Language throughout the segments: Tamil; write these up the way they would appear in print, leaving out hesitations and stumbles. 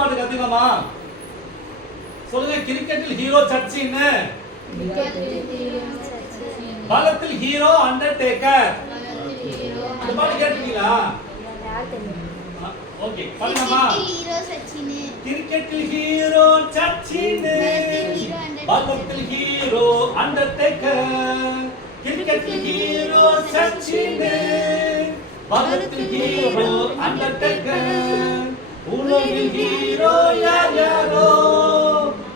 பாட்டு கத்துக்கலாமா? சொல்லுங்க. கிரிக்கெட்டில் ஹீரோ சச்சின், பலத்தில் ஹீரோ அண்டர்டேக்கர். இந்த பாட்டு கேட்டீங்களா? ஓகே, பாடுங்கம்மா. கிரிக்கெட்டில் ஹீரோ சச்சின், பலத்தில் ஹீரோ அண்டர்டேக்கர். கிரிக்கெட்டில் ஹீரோ சச்சின், பலத்தில் ஹீரோ அண்டர்டேக்கர். உலகில் ஹீரோ யார் யாரோ,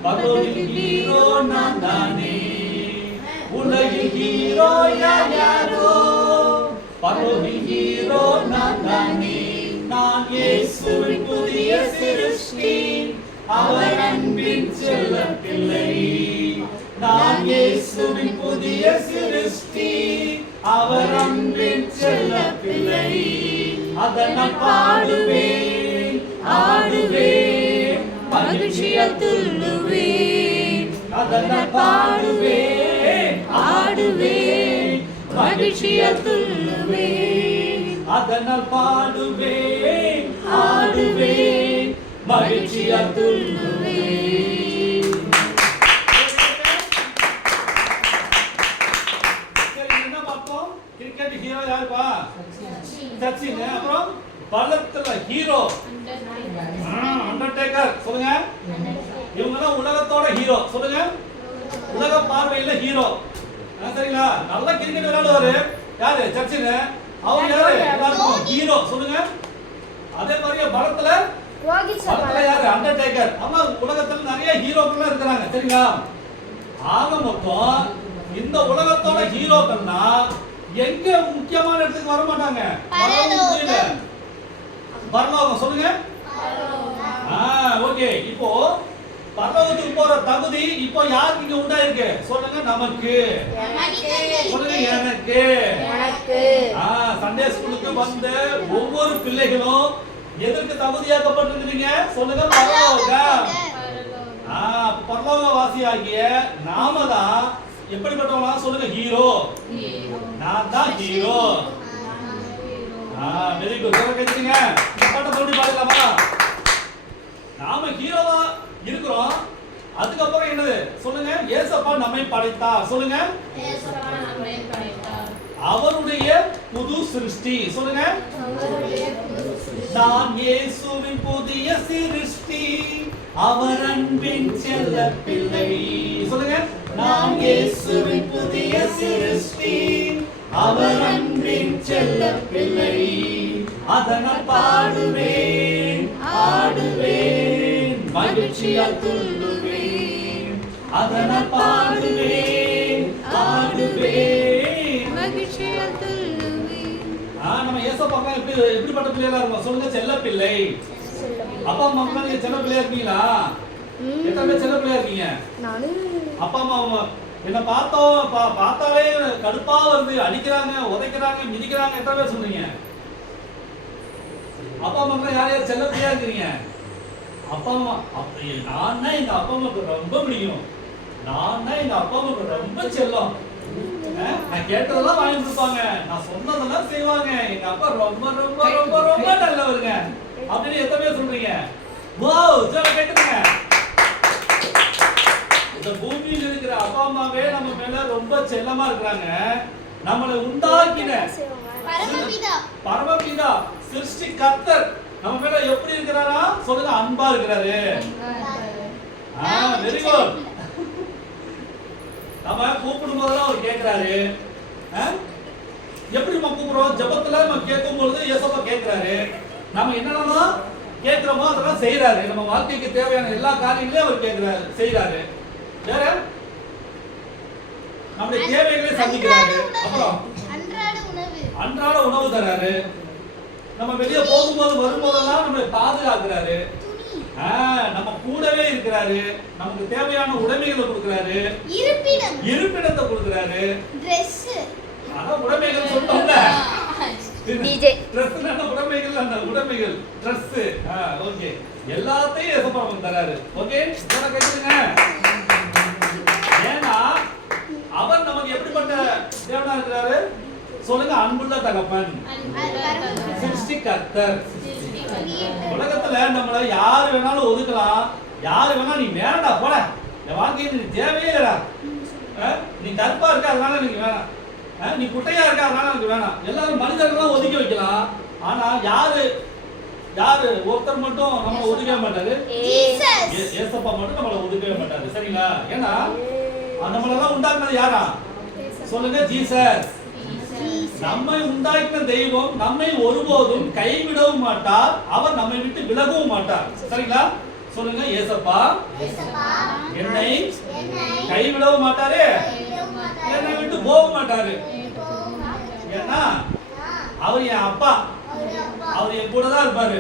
பலத்தில் ஹீரோ நான் தானே. உலகில் ஹீரோ யார் யாரோ, பலத்தில் ஹீரோ நான் தானே. நான் இயேசுவின் புதிய சிருஷ்டி, அவர் அன்பின் செல்ல பிள்ளை. நான் இயேசுவின் புதிய சிருஷ்டி, அவர் அன்பின் செல்ல பிள்ளை. அதனால் பாடுவேன், ஆடுவேன், மகிழ்ச்சியால் துள்ளுவேன். அதனால் பாடுவேன், ஆடுவேன், மகிழ்ச்சியால் துள்ளுவேன். அதனால் பாடுவேன், ஆடுவேன், மகிழ்ச்சியால் துள்ளுவேன். என்ன பார்த்தோம்? கிரிக்கெட் ஹீரோ யாருப்பா? சச்சின். அப்புறம் பலத்துல ஹீரோ அண்டர்டேக்கர். சொல்லுங்க. இவங்க தான் உலகத்தோட ஹீரோ. சொல்லுங்க. உலக பார்வையில ஹீரோ. சரிங்களா? நல்ல கிரிக்கெட் விளையாடுவாரு. யாரு? சச்சின். அவர் யாரு? எல்லாருக்கும் ஹீரோ. சொல்லுங்க. அதே மாதிரி பலத்துல யாரு? அண்டர்டேக்கர். ஆமா, உலகத்துல நிறைய ஹீரோக்கள் இருக்கிறாங்க. சரிங்களா? ஆக மொத்தம் இந்த உலகத்தோட ஹீரோக்கள்னா எங்க முக்கியமான இடத்துக்கு வர மாட்டாங்க. பரலோகம். சொல்லுங்க. ஓகே. இப்போ பரலோகத்துக்கு போற தகுதி இப்போ யாருக்கு இங்க உண்டாயிருக்கு? சொல்லுங்க. நமக்கு. சொல்லுங்க. எனக்கு. சண்டே ஸ்கூலுக்கு வந்த ஒவ்வொரு பிள்ளைகளும் எதற்கு தகுதியாக்கப்பட்டிருக்கீங்க? சொல்லுங்க. பரலோகம். பரலோக வாசியாகிய நாம தான் எப்படிப்பட்டவங்களா? சொல்லுங்க. ஹீரோ. நான் தான் ஹீரோ. Very good. கேக்குறீங்க? இந்த பாட்டை மறுபடியும் பாடலாமா? நாம ஹீரோவா இருக்கிறோம். அதுக்கப்புறம் என்னது? சொல்லுங்க. ஏசப்பா நம்மை படைத்தார். சொல்லுங்க. அவருடைய புது சிருஷ்டி. சொல்லுங்க. நான் இயேசுவின் புதிய சிருஷ்டி, அவர் அன்பின் செல்ல பிள்ளை. சொல்லுங்க. நான் இயேசுவின் புதிய சிருஷ்டி, அவர் அன்பின் செல்ல பிள்ளை. அதனால் பாடுவேன், ஆடுவேன், மகிழ்ச்சியால் துள்ளுவேன். அதனால் பாடுவேன், ஆடுவேன், மகிழ்ச்சியால் துள்ளுவேன். நம்ம ஏசப்பா எப்படிப்பட்ட பிள்ளைகளா இருக்கோம்? சொல்லுங்க. செல்ல பிள்ளை. அப்பா அம்மா நீங்க செல்ல பிள்ளையா இருக்கீங்களா? எத்தனை பேர் செல்ல பிள்ளையா இருக்கீங்க? அப்பா அம்மா என்ன பார்த்தாலே கடுப்பா வருது, அடிக்கிறாங்க, உதைக்கிறாங்க, மிதிக்கிறாங்க. எத்தனை பேர் சொன்னீங்க? அப்பா அம்மா யார் யார் செல்ல பிள்ளையா இருக்கிறீங்க? அப்பா அம்மா. நான் எங்க அப்பா அம்மாவுக்கு ரொம்ப பிடிக்கும். நான் எங்க அப்பா அம்மாவுக்கு ரொம்ப செல்லம். நான் கேட்டதெல்லாம் வாங்கி கொடுப்பாங்க, நான் சொன்னதெல்லாம் செய்வாங்க. எங்க அப்பா ரொம்ப ரொம்ப ரொம்ப ரொம்ப நல்லவருங்க அப்படின்னு எத்தனை பேர் சொல்றீங்க? வாவ், கேட்டுங்க. இந்த பூமியில் இருக்கிற அப்பா அம்மாவே நம்ம மேல ரொம்ப செல்லமா இருக்கிறாங்க. நம்மளை உண்டாக்கின பரமபிதா சிருஷ்டி கர்த்தர் நம்ம மேல எப்படி இருக்கிறாரா? சொல்லுங்க. அன்பா இருக்கிறாரு. Very good. நம்ம கூப்பிடும் போதெல்லாம் அவர் கேட்கிறாரு. எப்படி நம்ம கூப்பிடுறோம்? ஜபத்துல நம்ம கேட்கும் பொழுது ஏசப்பா கேட்கிறாரு. நம்ம என்னென்னலாம் கேட்கிறோமோ அதெல்லாம் செய்யறாரு. நம்ம வாழ்க்கைக்கு தேவையான எல்லா காரியங்களையும் அவர் கேட்கிறாரு, செய்யறாரு. வேற நம்முடைய தேவைகளை சந்திக்கிறாரு. அப்புறம் அன்றாட உணவு தராரு. நம்ம வெளியே போகும்போது வரும்போதெல்லாம் நம்மளை பாதுகாக்கிறாரு. நம்ம கூடவே இருக்கிறாரு. நமக்கு தேவையான உடைமைகளை கொடுக்கிறாரு, இருப்பிடத்தை கொடுக்கிறாரு. உடைமைகள் சொல்றோம்ல, உடைமைகள், அந்த உடைமைகள், ட்ரெஸ், ஓகே, எல்லாத்தையும் ஏசப்பா நமக்கு தராரு. ஓகே, கேட்டுங்க. ஏன்னா அவர் நமக்கு எப்படிப்பட்ட தேவனா இருக்கிறாரு? சொல்லுங்க. அன்புள்ள தகப்பன், சிருஷ்டி கர்த்தர். உலகத்துல நம்மள யாரு வேணாலும் ஒதுக்கலாம், யாரு வேணா நீ வேணடா போட, இந்த வாழ்க்கையில நீ தேவையே இல்லடா, நீ கற்பா இருக்க அதனால எனக்கு வேணாம், நீ குட்டையா இருக்க அதனால எனக்கு வேணாம், எல்லாரும் மனிதர்கள்லாம் ஒதுக்கி வைக்கலாம். ஆனா யாரு யாரு ஒருத்தர் மட்டும் நம்ம ஒதுக்கவே மாட்டாரு, ஏசப்பா மட்டும் நம்மள ஒதுக்கவே மாட்டாரு. சரிங்களா? ஏன்னா நம்மளெல்லாம் உண்டாக்குனது யாரா சொல்லுங்க? ஜீசஸ். நம்மை உண்டாக்கின தெய்வம் நம்மை ஒருபோதும் கைவிடவும் மாட்டார், அவர் நம்மை விட்டு விலகவும் மாட்டார். சரிங்களா? சொல்லுங்க, ஏசப்பா என்னை கைவிடவும் மாட்டாரு, என்னை விட்டு போக மாட்டாரு. ஏன்னா அவர் என் அப்பா, அவர் என் கூட தான் இருப்பாரு.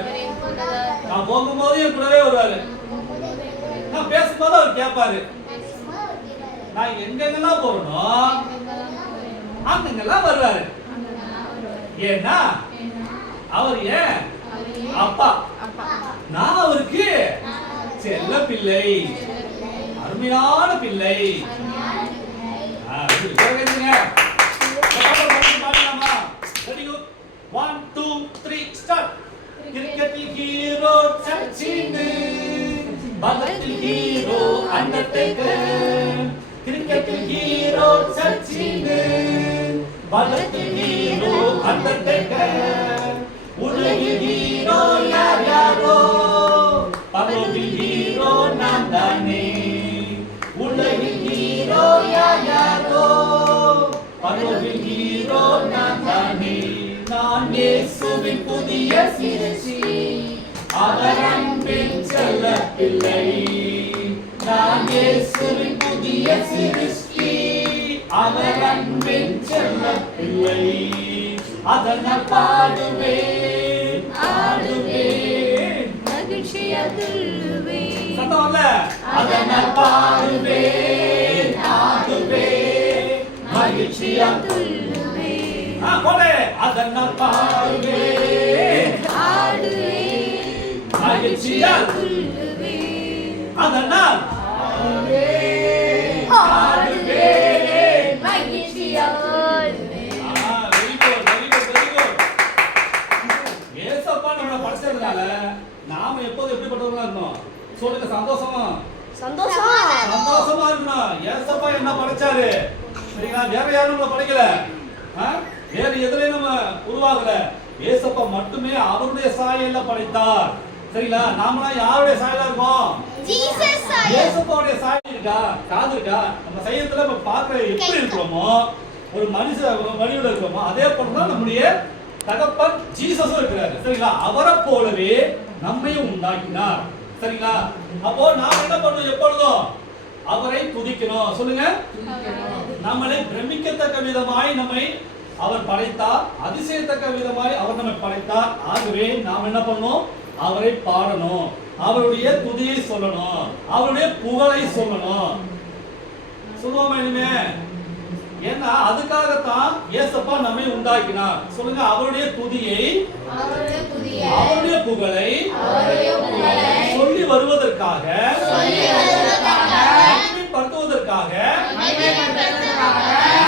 நான் போகும்போது என் கூடவே வருவாரு, நான் பேசும்போது அவர் கேட்பாரு. நான் எங்கெங்கெல்லாம் போறனோ அங்கெங்கெல்லாம் வருவாரு. ஏன்னா அவர் ஏன் அப்பா, நான் அவருக்கு செல்ல பிள்ளை, அருமையான பிள்ளை. One, two, three, start. Cricketil hero Sachin, Balatil hero Undertaker. Cricketil hero Sachin, Balatil hero Undertaker. Ulagil hero yaar yaaro, Parlovil hero Nandane. Ulagil hero yaar yaaro, Parlovil hero Nandane. நான் இயேசுவின் புதிய சிருஷ்டி, அவர் அன்பின் செல்ல பிள்ளை. நான் இயேசுவின் புதிய சிருஷ்டி, அவர் அன்பின் செல்ல பிள்ளை. அதனால் பாடுவேன் ஆடுவேன் மகிழ்ச்சியால் துள்ளுவேன். சத்தம் வரல? அதனால் பாடுவேன் ஆடுவேன் மகிழ்ச்சியால் துள்ளுவேன். போலே அதனால் பாடுவேன் ஆடுவேன் மகிழ்ச்சியால் துள்ளுவேன். அதனால் பாடுவேன் ஆடுவேன் மகிழ்ச்சியால் துள்ளுவேன். Very good, very good, very good. ஏசப்பா நம்மள படைச்சதுனால நாம எப்போது எப்படிப்பட்டவங்களா இருக்கணும் சொல்லுங்க? சந்தோஷமா சந்தோஷமா இருக்கணும். ஏசப்பா என்ன படைச்சாரு? சரிங்களா? வேற யாரும் நம்மள படைக்கல, வேறு எதுலயும் நம்ம உருவாகல. ஏசப்பா மட்டுமே அவருடைய சாயல்ல படைத்தார். சரிங்களா? நாமலாம் யாருடைய சாயலா இருக்கோம்? ஜீசஸ் சாயல். ஏசப்பாவுடைய சாயல் இருக்கா? காது இருக்கா? நம்ம சையத்துல நம்ம பார்க்கற எப்படி இருக்கிறோமோ, ஒரு மனிதோட இருக்கிறோமோ அதே போல தான் நம்முடைய தகப்பன் ஜீசஸும் இருக்கிறாரு. சரிங்களா? அவரை போலவே நம்மையும் உண்டாக்கினார். சரிங்களா? அப்போ நாம என்ன பண்ணணும்? எப்பொழுதும் அவரை துதிக்கணும். சொல்லுங்க, நம்மளை பிரமிக்கத்தக்க விதமாய் நம்மை அவர் படைத்தார், அதிசயத்தக்க விதமாய் அவர் நம்மை படைத்தார். ஆகவே நாம் என்ன பண்ணணும்? அவரை பாடணும், அவருடைய துதியை சொல்லணும், அவருடைய புகழை சொல்லணும். சொல்லுவோமா இனிமே? ஏன்னா அதுக்காகத்தான் ஏசப்பா நம்மை உண்டாக்கினார். சொல்லுங்க, அவருடைய துதியை அவருடைய புகழை சொல்லி வருவதற்காக, படுத்துவதற்காக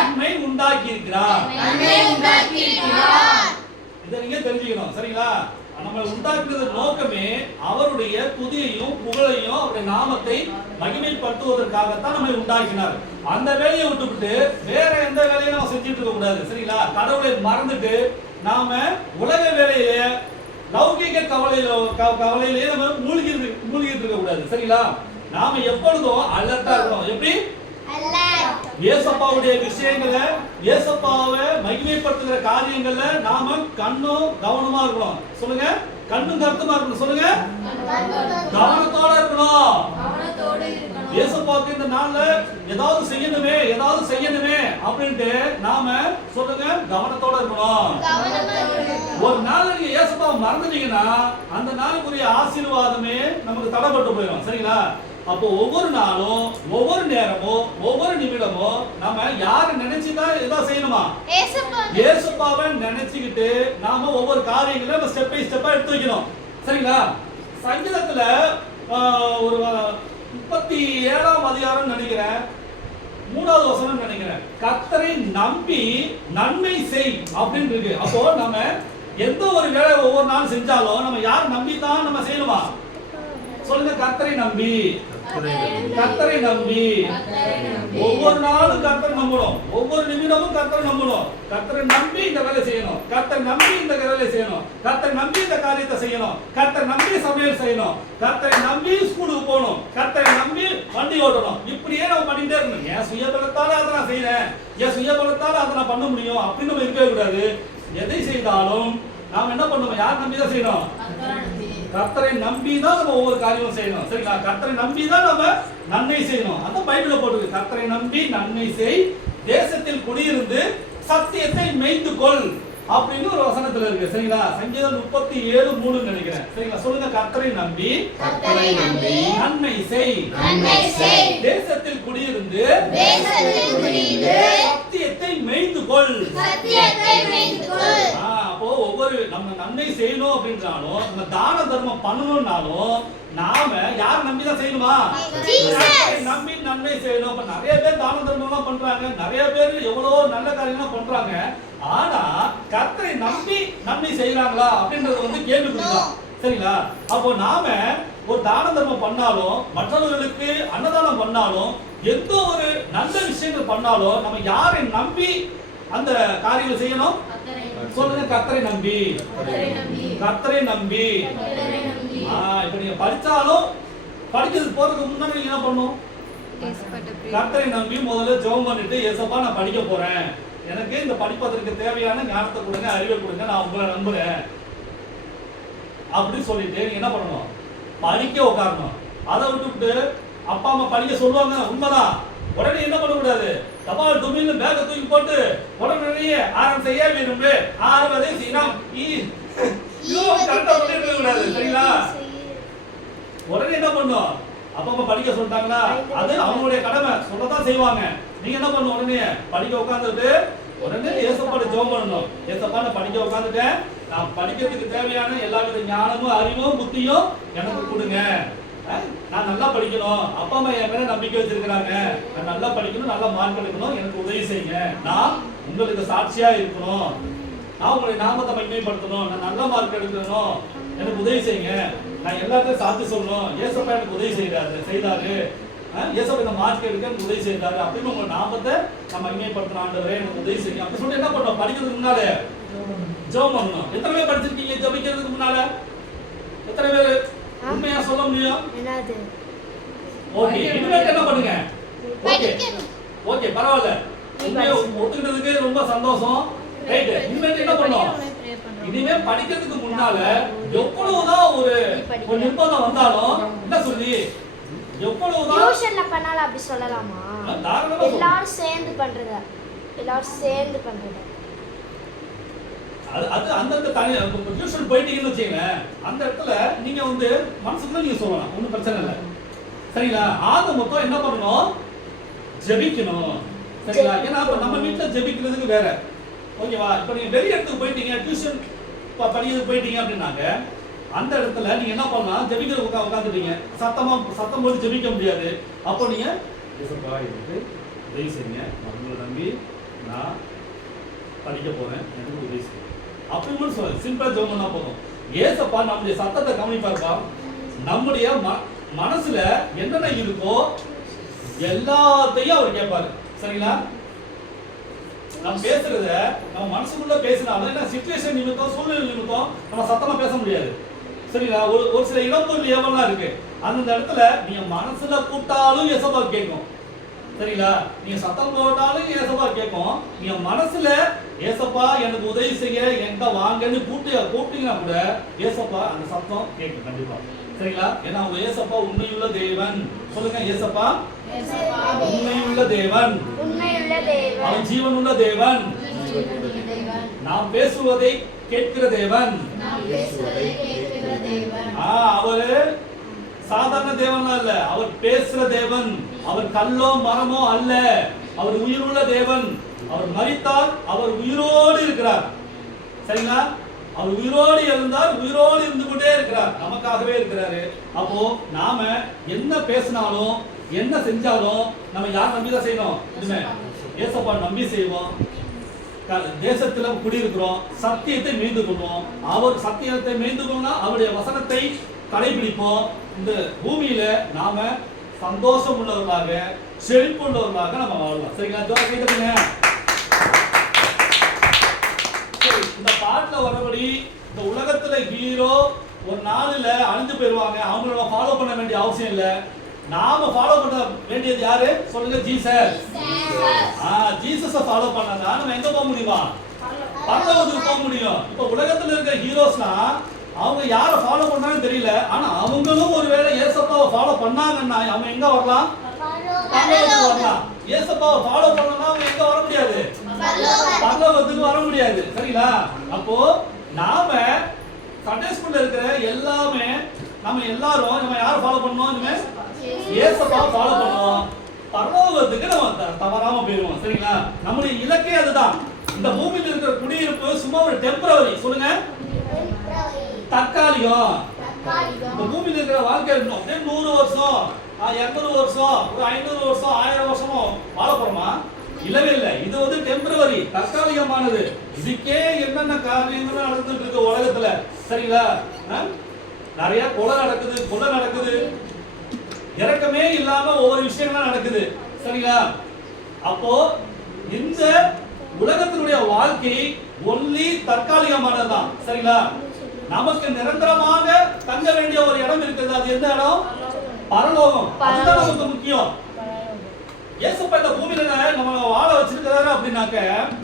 நம்மை உண்டாக்கி இருக்கிறார். இதை நீங்க தெரிஞ்சுக்கணும். சரிங்களா? நம்ம உண்டாக்குறது நோக்கமே அவருடைய துதியையும் புகழையும் அவருடைய நாமத்தை மகிமைப்படுத்துவதற்காகத்தான் நம்மை உண்டாக்கினார். அந்த வேலையை விட்டுவிட்டு வேற எந்த வேலையும் நம்ம செஞ்சுட்டு இருக்க கூடாது. சரிங்களா? கடவுளை மறந்துட்டு நாம உலக வேலையில லௌகிக கவலையிலேயே நம்ம மூழ்கிட்டு இருக்க கூடாது. சரிங்களா? நாம எப்பொழுதும் அலர்ட்டா இருக்கணும். எப்படி? ஏசப்பாவுடைய விஷயங்களை, ஏசப்பாவை மகிமைப்படுத்துகிற காரியங்கள்ல நாம கண்ணும் கவனமா இருக்கணும். சொல்லுங்க, கண்ணும் கருத்துமா இருக்கணும். சொல்லுங்க, கவனத்தோட இருக்கணும். ஏசப்பாவுக்கு இந்த நாள்ல ஏதாவது செய்யணுமே அப்படின்ட்டு நாம சொல்லுங்க கவனத்தோட இருக்கணும். ஒரு நாள் நீங்க ஏசப்பாவை மறந்துட்டீங்கன்னா அந்த நாளுக்குரிய ஆசீர்வாதமே நமக்கு தடைப்பட்டு போயிடும். சரிங்களா? அப்போ ஒவ்வொரு நாளும், ஒவ்வொரு நேரமும், ஒவ்வொரு நிமிடமும் நம்ம யாரை நினைச்சுதான் ஏதாவது செய்யணுமா? ஏசப்பாவை நினைச்சுக்கிட்டு நாம ஒவ்வொரு காரியங்களை நம்ம ஸ்டெப் பை ஸ்டெப்பா எடுத்து வைக்கணும். சரிங்களா? சங்கீதத்துல ஒரு 37ஆம் அதிகாரம் நினைக்கிறேன், 3வது வசனம் நினைக்கிறேன், கர்த்தரை நம்பி நன்மை செய் அப்படின்னு இருக்கு. அப்போ நம்ம எந்த ஒரு வேலை ஒவ்வொரு நாள் செஞ்சாலும் நம்ம யார் நம்பி தான் நம்ம செய்யணுமா? சொல்லுங்க, கர்த்தரை நம்பி. கர்த்தரை நம்பி ஒவ்வொரு நாளும் கர்த்தரை நம்பணும், ஒவ்வொரு நிமிடமும் கர்த்தரை நம்பணும். கர்த்தரை நம்பி இந்த வேலை செய்யணும், கர்த்தரை நம்பி இந்த வேலை செய்யணும், கர்த்தரை நம்பி இந்த காரியத்தை செய்யணும், கர்த்தரை நம்பி சமையல் செய்யணும், கர்த்தரை நம்பி ஸ்கூலுக்கு போகணும், கர்த்தரை நம்பி வண்டி ஓட்டணும். இப்படியே நம்ம பண்ணிட்டே இருக்கணும். என் சுயபலத்தால அதை நான் செய்யறேன், என் சுயபலத்தால அதை நான் பண்ண முடியும் அப்படின்னு நம்ம இருக்கவே கூடாது. எதை செய்தாலும் நாம் என்ன பண்ணுவோம்? யார் நம்பி தான் செய்யணும்? கர்த்தரை நம்பி தான் நம்ம ஒவ்வொரு காரியமும் செய்யணும். சரிங்களா? கர்த்தரை நம்பி தான் நம்ம நன்மை செய்யணும். அந்த பைபிள்ல போட்டுருக்கு, கர்த்தரை நம்பி நன்மை செய், தேசத்தில் குடியிருந்து சத்தியத்தை மேய்த்து கொள் அப்படின்னு ஒரு வசனத்துல இருக்கு. சரிங்களா? சங்கீதம் 37:3 நினைக்கிறேன். சரிங்களா? சொல்லுங்க, கர்த்தரை நம்பி நன்மை செய், தேசத்தில் குடியிருந்து சத்தியத்தை மேய்த்து கொள். அப்போ ஒவ்வொரு நம்ம நன்மை செய்யணும் அப்படின்றாலும், நம்ம தான தர்மம் பண்ணணும்னாலும் நாம யார் நம்பி தான் செய்யணுமா? நம்பி நன்மை செய்யணும். இப்ப நிறைய பேர் தான தர்மம் எல்லாம் பண்றாங்க, நிறைய பேர் எவ்வளவு நல்ல காரியம்லாம் பண்றாங்க. ஆனா கர்த்தரை நம்பி நன்மை செய்யறாங்களா அப்படின்றது கேள்விக்குறிதான். சரிங்களா? அப்போ நாம ஒரு தான தர்மம் பண்ணாலும், மற்றவர்களுக்கு அன்னதானம் பண்ணாலும், எந்த ஒரு நல்ல விஷயங்கள் பண்ணாலும் நம்ம யாரை நம்பி அந்த காரியங்கள் செய்யணும்? சொல்லுங்க, கர்த்தரை நம்பி. கர்த்தரை நம்பி. இப்ப நீங்க படிச்சாலும் படிக்கிறதுக்கு போறதுக்கு முன்னாடி என்ன பண்ணும்? கர்த்தரை நம்பி முதல்ல ஜெபம் பண்ணிட்டு, ஏசப்பா நான் படிக்க போறேன், எனக்கு இந்த படிப்பதற்கு தேவையான ஞானத்தை கொடுங்க, அறிவை கொடுங்க, நான் உங்களை நம்புறேன் அப்படின்னு சொல்லிட்டு நீங்க என்ன பண்ணணும்? படிக்க உட்காரணும். அதை விட்டுவிட்டு அப்பா அம்மா படிக்க சொல்லுவாங்க, உண்மைதான், உடனே என்ன பண்ணக்கூடாது? தபால் துமின்னு பேக தூக்கி போட்டு உடனே ஆரம்பம் செய்ய விரும்பு ஆறுவதை சீனம் சரிங்களா? உடனே என்ன பண்ணும்? அப்பா அம்மா படிக்க சொல்லிட்டாங்களா, அது அவங்களுடைய கடமை, சொல்லதான் செய்வாங்க. நீங்க என்ன பண்ணணும்? உடனே படிக்க உட்காந்துட்டு உடனே ஏசப்பாடு ஜெபம் பண்ணணும். ஏசப்பா நான் படிக்க உட்காந்துட்டேன், நான் படிக்கிறதுக்கு தேவையான எல்லா வித ஞானமும் அறிவும் புத்தியும் எனக்கு கொடுங்க, நான் நல்லா படிக்கணும், அப்பா அம்மா என் மேல நம்பிக்கை வச்சிருக்கிறாங்க, நான் நல்லா படிக்கணும், நல்லா மார்க் எடுக்கணும், எனக்கு உதவி செய்யுங்க, நான் உங்களுக்கு சாட்சியா இருக்கணும், நான் உங்களுடைய நாமத்தை மகிமைப்படுத்தணும், நான் நல்ல மார்க் எடுக்கணும், எனக்கு உதவி செய்யுங்க, நான் எல்லாத்தையும் சாட்சி சொல்லணும், ஏசப்பா எனக்கு உதவி செய்தாரு, ஏசப்பா இந்த மார்க் எடுக்க எனக்கு உதவி செய்தாரு அப்படின்னு உங்க நாமத்தை நான் மகிமைப்படுத்தணும், ஆண்டவரே எனக்கு உதவி செய்யுங்க அப்படி சொல்லிட்டு என்ன பண்ணணும்? படிக்கிறதுக்கு முன்னாலே ஜெபம் பண்ணணும். எத்தனை பேர் படிச்சிருக்கீங்க ஜெபிக்கிறதுக்கு முன்னால? எத்தனை பேர் உண்மையா சொல்ல முடியும்? ஓகே, இனிமேல் என்ன பண்ணுங்க? ஓகே ஓகே, பரவாயில்ல, உண்மையா ஒத்துக்கிட்டதுக்கு ரொம்ப சந்தோஷம். ரைட், இனிமேல் என்ன பண்ணணும்? இனிமே படிக்கிறதுக்கு முன்னால எவ்வளவுதான் ஒரு நிர்பந்தம் வந்தாலும் என்ன சொல்லி எவ்வளவுதான் டியூஷன்ல பண்ணால அப்படி சொல்லலாமா? எல்லாரும் சேர்ந்து பண்றதா? எல்லாரும் சேர்ந்து பண்றதா? அது அந்த தனி டியூஷன் போயிட்டீங்கன்னு வச்சுக்கோங்களேன், அந்த இடத்துல நீங்க மனசுக்குள்ள நீங்க சொல்லலாம், ஒன்றும் பிரச்சனை இல்லை. சரிங்களா? ஆக மொத்தம் என்ன பண்ணணும்? ஜெபிக்கணும். சரிங்களா? ஏன்னா நம்ம வீட்டில் ஜெபிக்கிறதுக்கு வேற, ஓகேவா? இப்போ நீங்க வெளிய இடத்துக்கு போயிட்டீங்க, டியூஷன் படிக்கிறதுக்கு போயிட்டீங்க அப்படின்னாங்க, அந்த இடத்துல நீங்க என்ன பண்ணலாம்? ஜெபிக்கிறது உட்காந்துட்டீங்க, சத்தம் போட்டு ஜெபிக்க முடியாது. அப்போ நீங்க ஏசப்பா எனக்கு உதவி செய்யுங்க, உங்களை நம்பி நான் படிக்க போறேன், எனக்கு உதவி செய்யுங்க அப்படின்னு சொல்லுங்க. சிம்பிளா ஜெபம் பண்ணா போதும். ஏசப்பா நம்முடைய சத்தத்தை கவனிப்பாருப்பா. நம்முடைய மனசுல என்னென்ன இருக்கோ எல்லாத்தையும் அவர் கேட்பாரு. சரிங்களா? நம்ம பேசுறத நம்ம மனசுக்குள்ள பேசினாலும் என்ன சிச்சுவேஷன் நிமித்தம், சூழ்நிலை நிமித்தம் நம்ம சத்தமா பேச முடியாது. சரிங்களா? ஒரு சில இளம்பொருள் ஏவலாம் இருக்கு, அந்த இடத்துல நீங்க மனசுல கூப்பிட்டாலும் ஏசப்பா கேட்கும். சரிங்களா? நீங்க சத்தம் போட்டாலும் ஏசப்பா கேட்கும். நீங்க மனசுல ஏசப்பா எனக்கு உதவி செய்ய என்கிட்ட வாங்கன்னு கூப்பிட்டீங்கன்னா கூட ஏசப்பா அந்த சத்தம் கேட்கும் கண்டிப்பா. சரிங்களா? ஏன்னா அவங்க ஏசப்பா உண்மையுள்ள தேவன். சொல்லுங்க, ஏசப்பா உண்மையுள்ள தேவன், அவன் ஜீவனுள்ள தேவன், நாம் பேசுவதை கேட்கிற தேவன். அவரு சாதாரண தேவன் அல்ல, அவர் பேசுற தேவன். அவர் கல்லோ மரமோ அல்ல, அவர் உயிருள்ள தேவன். அவர் மரித்தார், அவர் உயிரோடு இருக்கிறார். சரிங்களா? அவர் உயிரோடு இருந்தார், உயிரோடு இருந்து கொண்டே இருக்கிறார், நமக்காகவே இருக்கிறாரு. அப்போ நாம என்ன பேசினாலும் என்ன செஞ்சாலும் நம்ம யார் நம்பி தான் செய்யணும்? ஏசப்பா நம்பி செய்வோம். தேசத்துல குடியிருக்கிறோம், சத்தியத்தை மீந்து கொள்வோம். அவர் சத்தியத்தை மீந்து கொள்ளா அவருடைய வசனத்தை கடைபிடிப்போம். இந்த பூமியில நாம சந்தோஷம் உள்ளவர்களாக செழிப்பு உள்ளவர்களாக நம்ம வாழலாம். சரிங்களா? ஜோர கேட்டுங்க. இந்த பாட்டுல வரபடி இந்த உலகத்துல ஹீரோ ஒரு நாளில் அழிஞ்சு போயிடுவாங்க. அவங்கள ஃபாலோ பண்ண வேண்டிய அவசியம் இல்லை. நாம ஃபாலோ பண்ண வேண்டியது யாரு சொல்லுங்க? ஜீசஸ். ஜீசஸை ஃபாலோ பண்ணா நம்ம எங்க போக முடியுமா? பரலோகத்துக்கு போக முடியும். இப்போ உலகத்துல இருக்க ஹீரோஸ்னா அவங்க யாரை ஃபாலோ பண்ணாங்கன்னு தெரியல. ஆனா அவங்களும் ஒருவேளை இயேசப்பாவை ஃபாலோ பண்ணாங்கன்னா அவங்க எங்க வரலாம்? பரலோகத்துக்கு வரலாம். இயேசப்பாவை ஃபாலோ பண்ணனா அவங்க எங்க வர முடியாது? பரலோகத்துக்கு வர முடியாது. சரிங்களா? அப்போ நாம சண்டே ஸ்கூல்ல இருக்கிற எல்லாமே நம்ம எல்லாரும் நம்ம யாரை ஃபாலோ பண்ணோம்? இயேசப்பாவை ஃபாலோ பண்ணுவோம். பரலோகத்துக்கு நம்ம தவறாம போயிடுவோம். சரிங்களா? நம்முடைய இலக்கே அதுதான். இந்த பூமியில இருக்கிற குடியிருப்பு சும்மா ஒரு டெம்பரவரி. சொல்லுங்க, தற்காலிகம். இந்த பூமியில இருக்கிற வாழ்க்கை இருக்கணும். 100 வருஷம் 200 வருஷம் ஒரு 500 வருஷம் 1000 வருஷமும் வாழ போறோமா? இல்லவே இல்லை. இது வந்து டெம்பரவரி, தற்காலிகமானது. இதுக்கே என்னென்ன காரியங்களும் நடந்துட்டு இருக்கு உலகத்துல. சரிங்களா? நிறைய கொலை நடக்குது, இறக்கமே இல்லாம ஒவ்வொரு விஷயங்களும் நடக்குது. சரிங்களா? அப்போ இந்த உலகத்தினுடைய வாழ்க்கை ஒன்லி தற்காலிகமானதுதான். சரிங்களா? நமக்கு நிரந்தரமாக தங்க வேண்டிய ஒரு இடம் இருக்குது. அது எந்த இடம்? பரலோகம். அதுதான் நமக்கு முக்கியம். இயேசுப்பா இந்த பூமியில நம்ம வாழ வச்சிருக்கிறாரு அப்படின்னாக்க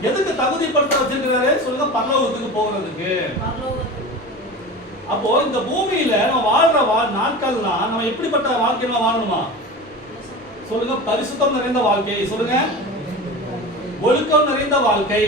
எதுக்கு தகுதிப்படுத்த வச்சிருக்கிறாரு சொல்லுங்க? பரலோகத்துக்கு போகிறதுக்கு. அப்போ இந்த பூமியில நம்ம வாழ்ற நாட்கள்லாம் நம்ம எப்படிப்பட்ட வாழ்க்கையில வாழணுமா? சொல்லுங்க, பரிசுத்தம் நிறைந்த வாழ்க்கை. சொல்லுங்க, ஒழுக்கம் நிறைந்த வாழ்க்கை.